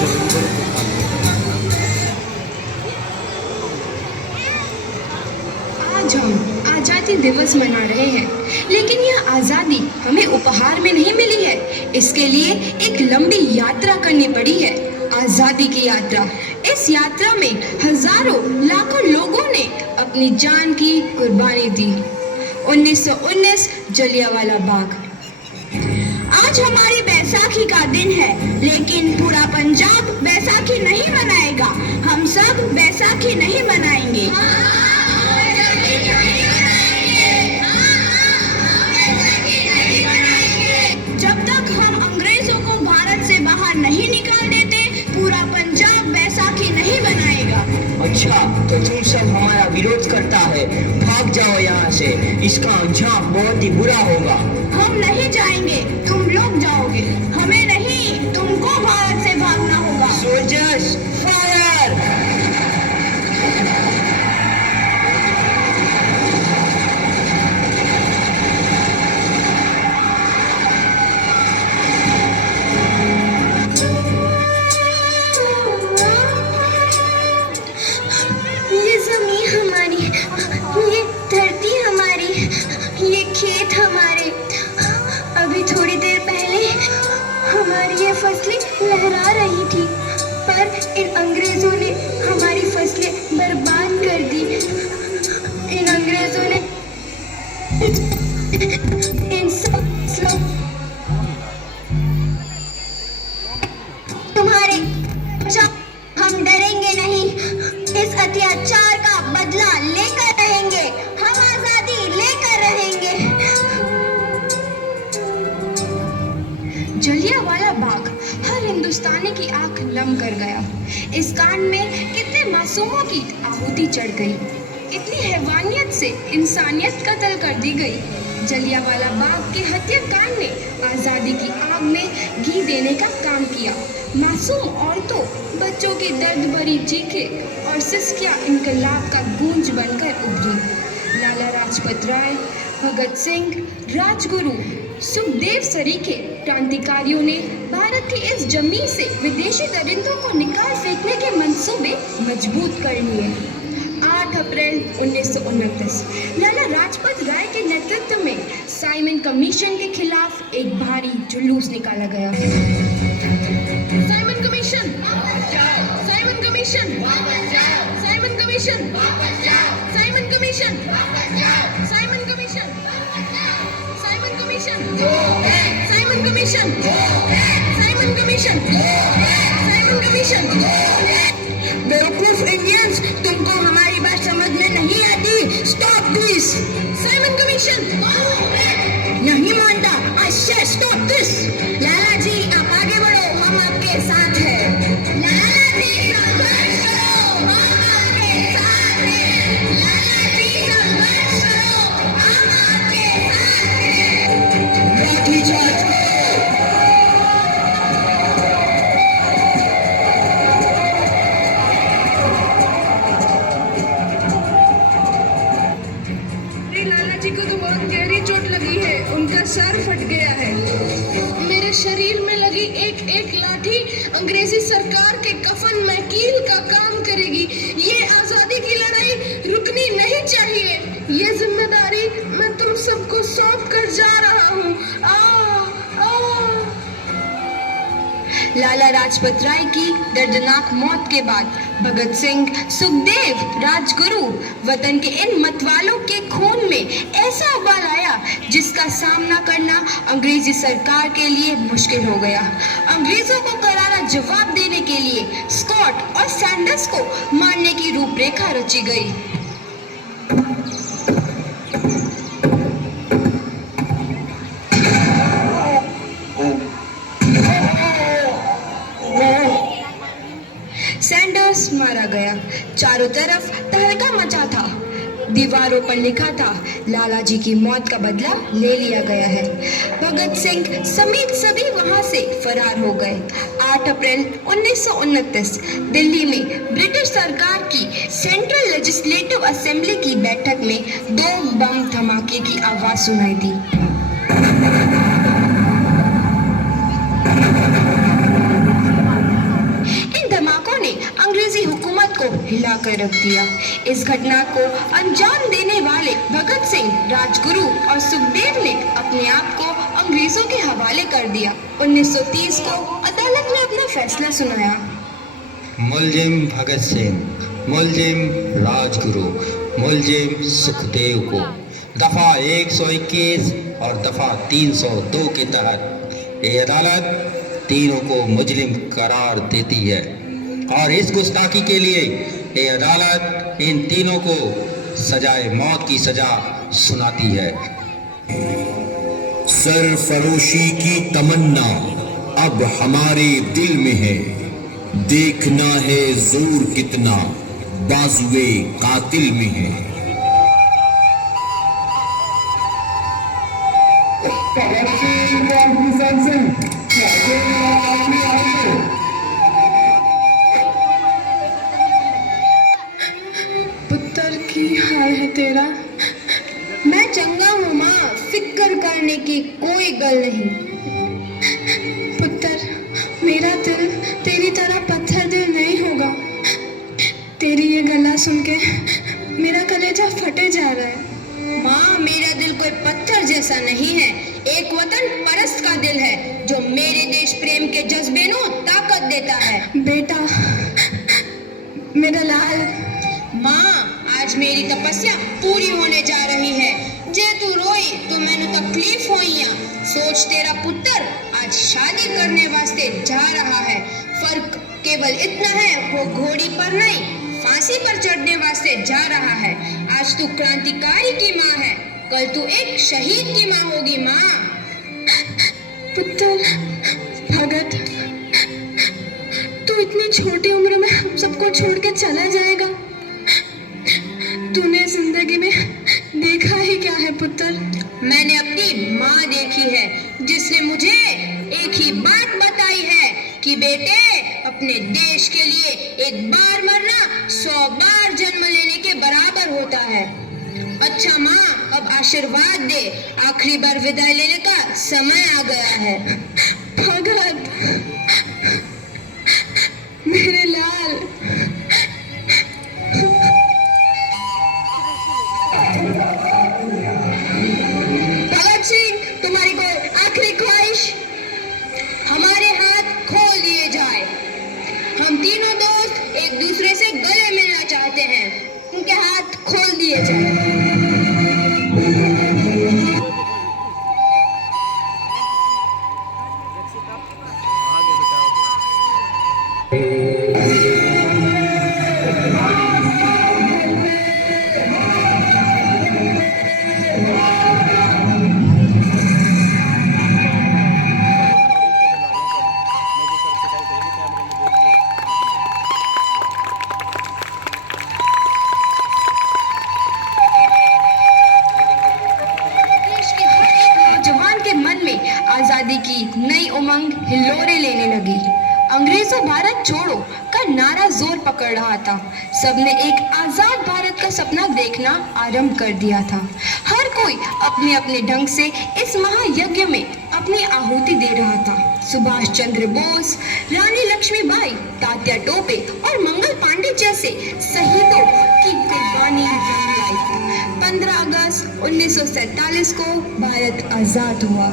आज हम आज़ादी दिवस मना रहे हैं, लेकिन यह आज़ादी हमें उपहार में नहीं मिली है। इसके लिए एक लंबी यात्रा करनी पड़ी है, आज़ादी की यात्रा। इस यात्रा में हजारों लाखों लोगों ने अपनी जान की कुर्बानी दी। 1919 जलियांवाला बाग। आज हमारी बैसाखी का दिन है, लेकिन पूरा पंजाब बैसाखी नहीं मनाएगा। हम सब बैसाखी नहीं मनाएंगे। जब तक हम अंग्रेजों को भारत से बाहर नहीं निकाल देते, पूरा पंजाब बैसाखी नहीं मनाएगा। अच्छा, तो तुम सब हमारा विरोध करता है। भाग जाओ यहाँ से, इसका अंजाम बहुत ही बुरा होगा। हम नहीं जाएंगे, तुम लोग जाओगे। हमें नहीं, तुमको भारत से भागना होगा। Soldiers fire! ये जमीन हमारी, ये धरती हमारी, ये खेत हमारे। अभी थोड़ी देर पहले हमारी ये फसलें लहरा रही थी, पर इन अंग्रेजों ने हमारी फसलें बर्बाद कर दी। इन अंग्रेजों ने इन सब फसलों तुम्हारे हम डरेंगे नहीं। इस अत्याचार का बदला लेकर रहेंगे। हम आजादी लेकर रहेंगे। जलियांवाला बाग हर हिंदुस्तानी की आंख नम कर गया। इस कांड में कितने मासूमों की आहुति चढ़ गई, इतनी हैवानियत से इंसानियत कत्ल कर दी गई। जलियांवाला बाग के हत्याकांड ने आज़ादी की आग में घी देने का काम किया। मासूम औरतों, बच्चों की दर्द भरी चीखें और सिसकियां इनकलाब का गूंज बनकर उभरी। लाला लाजपत राय, भगत सिंह, राजगुरु, सुखदेव सरीखे क्रांतिकारियों ने भारत की इस जमीन से विदेशी दरिंदों को निकाल फेंकने के मंसूबे मजबूत कर लिए। 8 अप्रैल 1929 लाला लाजपत राय के नेतृत्व में साइमन कमीशन के खिलाफ एक भारी जुलूस निकाला गया। Simon commission, Simon commission, Simon commission, Simon commission, Simon commission, Simon commission, Simon commission, Simon commission, Simon commission. बेवकूफ इंडियंस, तुमको हमारी बात समझ में नहीं आती। Stop this. साइमन कमीशन नहीं मानता। आई से स्टॉप दिस। लाला जी, आप आगे बढ़ो, हम आपके साथ हैं। लाला जी संघर्ष करो, हम आपके साथ हैं। लाला जी संघर्ष करो, हम आपके साथ हैं। लाठी चार्ज करो। लाला जी को तो बहुत गहरी चोट लगी है, उनका सर फट गया है। मेरे शरीर में लगी एक एक लाठी अंग्रेजी सरकार के कफन में कील का काम करेगी। ये आजादी की लड़ाई रुकनी नहीं चाहिए। ये जिम्मेदारी मैं तुम सबको सौंप कर जा रहा हूँ। लाला लाजपत राय की दर्दनाक मौत के बाद भगत सिंह, सुखदेव, राजगुरु वतन के इन मतवालों के खून में ऐसा उबाल आया जिसका सामना करना अंग्रेजी सरकार के लिए मुश्किल हो गया। अंग्रेजों को करारा जवाब देने के लिए स्कॉट और सैंडर्स को मारने की रूपरेखा रची गई। सैंडर्स मारा गया। चारों तरफ तहलका मचा था। दीवारों पर लिखा था, लाला जी की मौत का बदला ले लिया गया है। भगत सिंह समेत सभी वहां से फरार हो गए। 8 अप्रैल 1929 दिल्ली में ब्रिटिश सरकार की सेंट्रल लेजिस्लेटिव असेंबली की बैठक में 2 बम धमाके की आवाज सुनाई दी। को हिलाकर रख दिया। इस घटना को अंजाम देने वाले भगत सिंह, राजगुरु और सुखदेव ने अपने आप को अंग्रेजों के हवाले कर दिया। 1930 को अदालत ने अपना फैसला सुनाया। मुलजिम भगत सिंह, मुलजिम राजगुरु, मुलजिम सुखदेव को दफा 121 और दफा 302 के तहत ये अदालत तीनों को मुजरिम करार देती है और इस गुस्ताखी के लिए ये अदालत इन तीनों को सजाए मौत की सजा सुनाती है। सरफरोशी की तमन्ना अब हमारे दिल में है, देखना है जोर कितना बाजुए कातिल में है। पुत्र की हाल है तेरा। मैं चंगा हूँ माँ, फिक्र करने की कोई गल नहीं। पुत्र, मेरा दिल तेरी तरह पत्थर दिल नहीं होगा। तेरी ये गला सुन के मेरा कलेजा फटे जा रहा है। माँ, मेरा दिल कोई पत्थर जैसा नहीं है, एक वतन परस्त का दिल है जो मेरे देश प्रेम के जज्बे को ताकत देता है। बेटा, मेरा लाल। माँ, आज मेरी तपस्या पूरी होने जा रही है। जे तू रोई तो मैंने तकलीफ होइया। सोच, तेरा पुत्र आज शादी करने वास्ते जा रहा है। फर्क केवल इतना है, वो घोड़ी पर नहीं फांसी पर चढ़ने वास्ते जा रहा है। आज तू क्रांतिकारी की माँ है, कल तू एक शहीद की माँ होगी। माँ। पुत्र भगत, तू इतनी छोटी उम्र में हम सबको छोड़ के चला जाएगा। तूने जिंदगी में देखा ही क्या है पुत्र? मैंने अपनी माँ देखी है, जिसने मुझे एक ही बात बताई है कि बेटे, अपने देश के लिए एक बार मरना 100 बार जन्म लेने के बराबर होता है। अच्छा माँ, अब आशीर्वाद दे, आखिरी बार विदाई लेने का समय आ गया है। भगत, मेरे लाल। भगत सिंह, तुम्हारी कोई आखिरी ख्वाहिश? हमारे हाथ खोल दिए जाए। हम तीनों दोस्त एक दूसरे से गले मिलना चाहते हैं, उनके हाथ खोल दिए जाए। आजादी की नई उमंग हिलोरे लेने लगी। अंग्रेजों भारत छोड़ो का नारा जोर पकड़ रहा था। सबने एक आजाद भारत का सपना देखना आरंभ कर दिया था। हर कोई अपने अपने ढंग से इस महायज्ञ में अपनी आहुति दे रहा था। सुभाष चंद्र बोस, रानी लक्ष्मीबाई, तात्या टोपे और मंगल पांडे जैसे शहीदों की कुर्बानी लाई। 15 अगस्त 1947 को भारत आजाद हुआ।